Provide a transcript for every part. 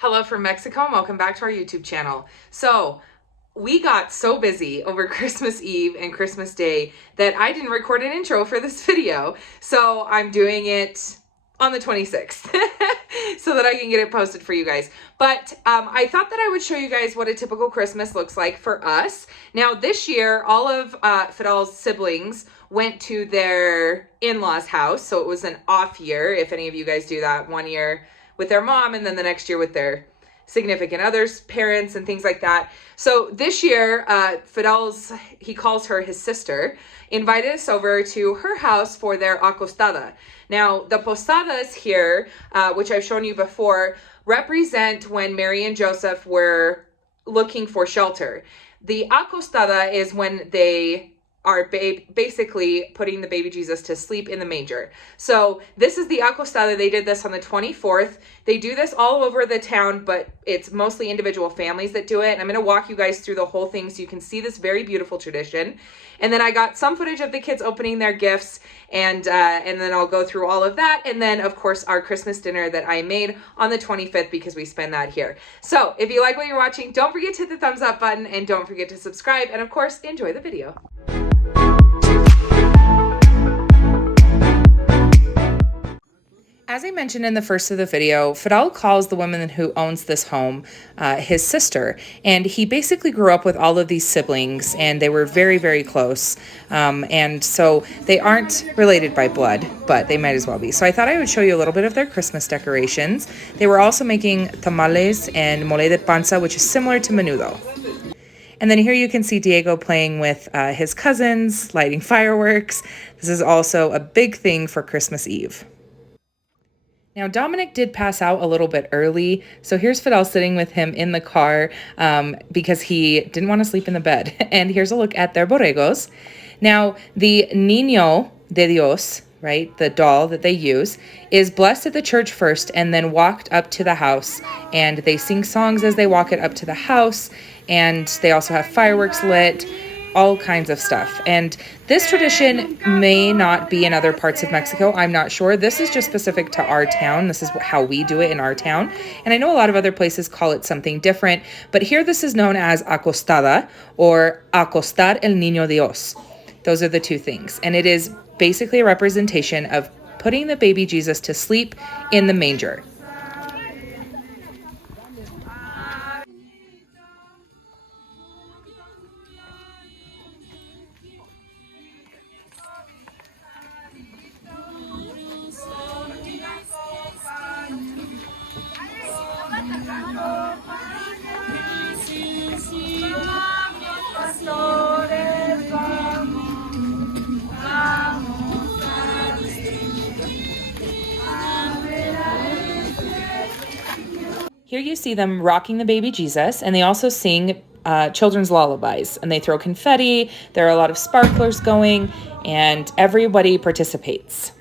Hello from Mexico and welcome back to our YouTube channel. So we got so busy over Christmas Eve and Christmas Day that I didn't record an intro for this video. So I'm doing it on the 26th so that I can get it posted for you guys. But I thought that I would show you guys what a typical Christmas looks like for us. Now this year, all of Fidel's siblings went to their in-laws' house. So it was an off year, if any of you guys do that, 1 year with their mom and then the next year with their significant others, parents, and things like that. So this year, he calls her his sister, invited us over to her house for their acostada. Now, the posadas here, which I've shown you before, represent when Mary and Joseph were looking for shelter. The acostada is when they are basically putting the baby Jesus to sleep in the manger. So this is the acostada. They did this on the 24th. They do this all over the town, but it's mostly individual families that do it. And I'm going to walk you guys through the whole thing so you can see this very beautiful tradition. And then I got some footage of the kids opening their gifts, and then I'll go through all of that. And then, of course, our Christmas dinner that I made on the 25th because we spend that here. So if you like what you're watching, don't forget to hit the thumbs up button and don't forget to subscribe. And of course, enjoy the video. As I mentioned in the first of the video, Fidel calls the woman who owns this home his sister, and he basically grew up with all of these siblings, and they were very, very close, and so they aren't related by blood, but they might as well be. So I thought I would show you a little bit of their Christmas decorations. They were also making tamales and mole de panza, which is similar to menudo. And then here you can see Diego playing with his cousins, lighting fireworks. This is also a big thing for Christmas Eve. Now, Dominic did pass out a little bit early, so here's Fidel sitting with him in the car because he didn't want to sleep in the bed. And here's a look at their borregos. Now, the Niño de Dios, right, the doll that they use, is blessed at the church first and then walked up to the house. And they sing songs as they walk it up to the house, and they also have fireworks lit, all kinds of stuff. And this tradition may not be in other parts of Mexico. I'm not sure. This is just specific to our town. This is how we do it in our town. And I know a lot of other places call it something different, but here this is known as acostada or acostar el niño Dios. Those are the two things. And it is basically a representation of putting the baby Jesus to sleep in the manger. Here you see them rocking the baby Jesus, and they also sing children's lullabies, and they throw confetti. There are a lot of sparklers going, and everybody participates.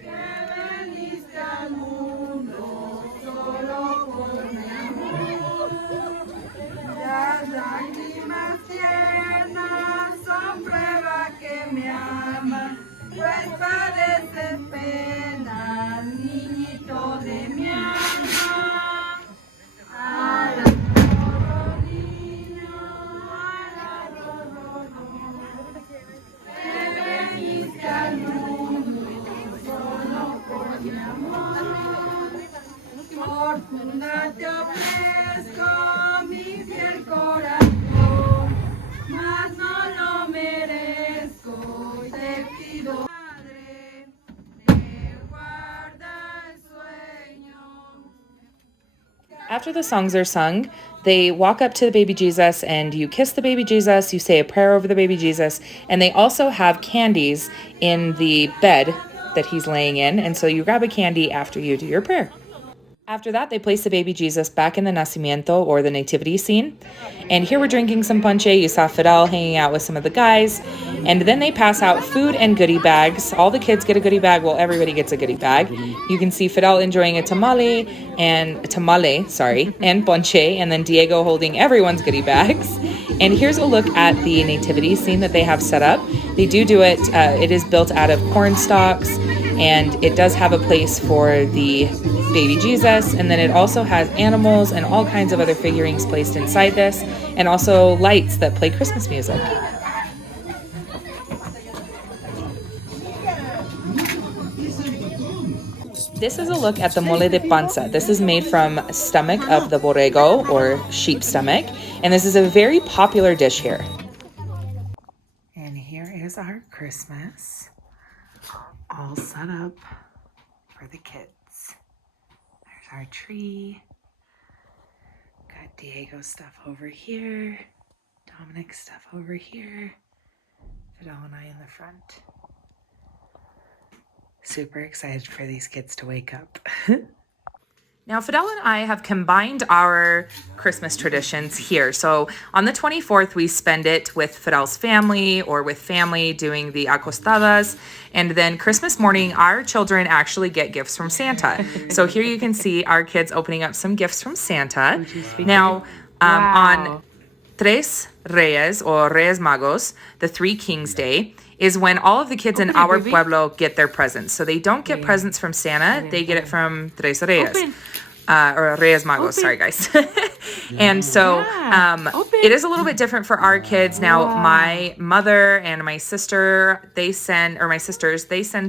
After the songs are sung, they walk up to the baby Jesus and you kiss the baby Jesus, you say a prayer over the baby Jesus, and they also have candies in the bed that he's laying in, and so you grab a candy after you do your prayer. After that, they place the baby Jesus back in the nacimiento or the nativity scene. And here we're drinking some ponche. You saw Fidel hanging out with some of the guys. And then they pass out food and goodie bags. All the kids get a goodie bag. Well, everybody gets a goodie bag. You can see Fidel enjoying a tamale, and ponche, and then Diego holding everyone's goodie bags. And here's a look at the nativity scene that they have set up. They do it. It is built out of corn stalks, and it does have a place for the baby Jesus, and then it also has animals and all kinds of other figurines placed inside this, and also lights that play Christmas music. This is a look at the mole de panza. This is made from stomach of the borrego, or sheep stomach, and this is a very popular dish here. And here is our Christmas, all set up for the kids. There's our tree. Got Diego stuff over here, Dominic stuff over here, Fidel and I in the front. Super excited for these kids to wake up. Now, Fidel and I have combined our Christmas traditions here. So on the 24th, we spend it with Fidel's family or with family doing the acostadas. And then Christmas morning, our children actually get gifts from Santa. So here you can see our kids opening up some gifts from Santa. Now, on Tres Reyes or Reyes Magos, the Three Kings Day, is when all of the kids in our pueblo get their presents. So they don't get presents from Santa, they get it from Tres Reyes. Or Reyes Magos, sorry guys. And so it is a little bit different for our kids. Now, my mother and my sister, they send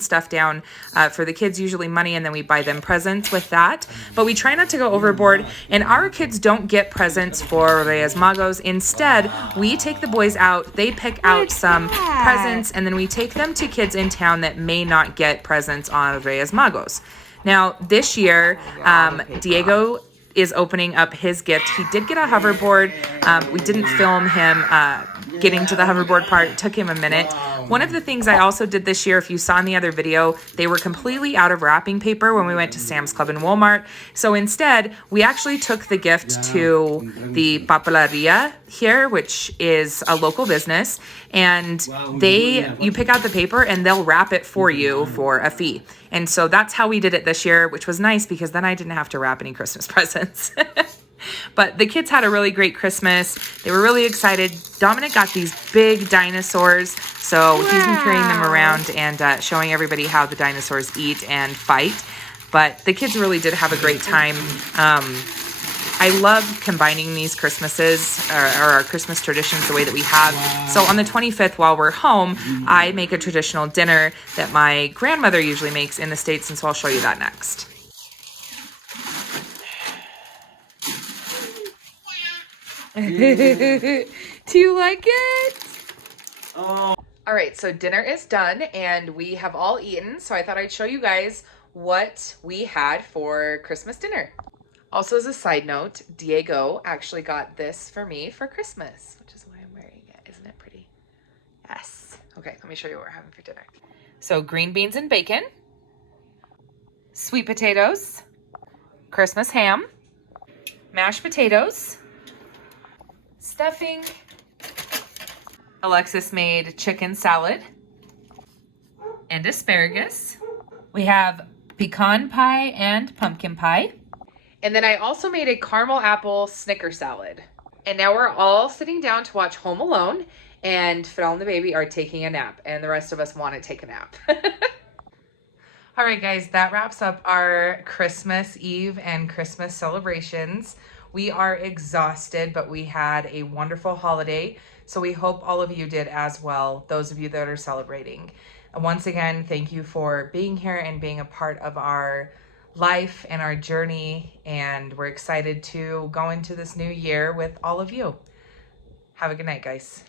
stuff down for the kids, usually money, and then we buy them presents with that. But we try not to go overboard, and our kids don't get presents for Reyes Magos. Instead, we take the boys out, they pick out some presents, and then we take them to kids in town that may not get presents on Reyes Magos. Now, this year, Diego is opening up his gift. He did get a hoverboard. We didn't film him getting to the hoverboard part. It took him a minute. One of the things I also did this year, if you saw in the other video, they were completely out of wrapping paper when we went to Sam's Club and Walmart. So instead, we actually took the gift to the papeleria here, which is a local business, and you pick out the paper and they'll wrap it for you for a fee. And so that's how we did it this year, which was nice because then I didn't have to wrap any Christmas presents. But the kids had a really great Christmas. They were really excited. Dominic got these big dinosaurs, so he's been carrying them around and showing everybody how the dinosaurs eat and fight. But the kids really did have a great time. I love combining these Christmases or our Christmas traditions the way that we have. So on the 25th, while we're home, I make a traditional dinner that my grandmother usually makes in the States, and so I'll show you that next. Do you like it? Oh. All right, so dinner is done and we have all eaten. So I thought I'd show you guys what we had for Christmas dinner. Also, as a side note, Diego actually got this for me for Christmas, which is why I'm wearing it. Isn't it pretty? Yes. Okay, let me show you what we're having for dinner. So green beans and bacon, sweet potatoes, Christmas ham, mashed potatoes, stuffing. Alexis made chicken salad and asparagus. We have pecan pie and pumpkin pie. And then I also made a caramel apple Snicker salad. And now we're all sitting down to watch Home Alone, and Fidel and the baby are taking a nap, and the rest of us want to take a nap. All right, guys, that wraps up our Christmas Eve and Christmas celebrations. We are exhausted, but we had a wonderful holiday. So we hope all of you did as well, those of you that are celebrating. And once again, thank you for being here and being a part of our life and our journey. And we're excited to go into this new year with all of you. Have a good night, guys.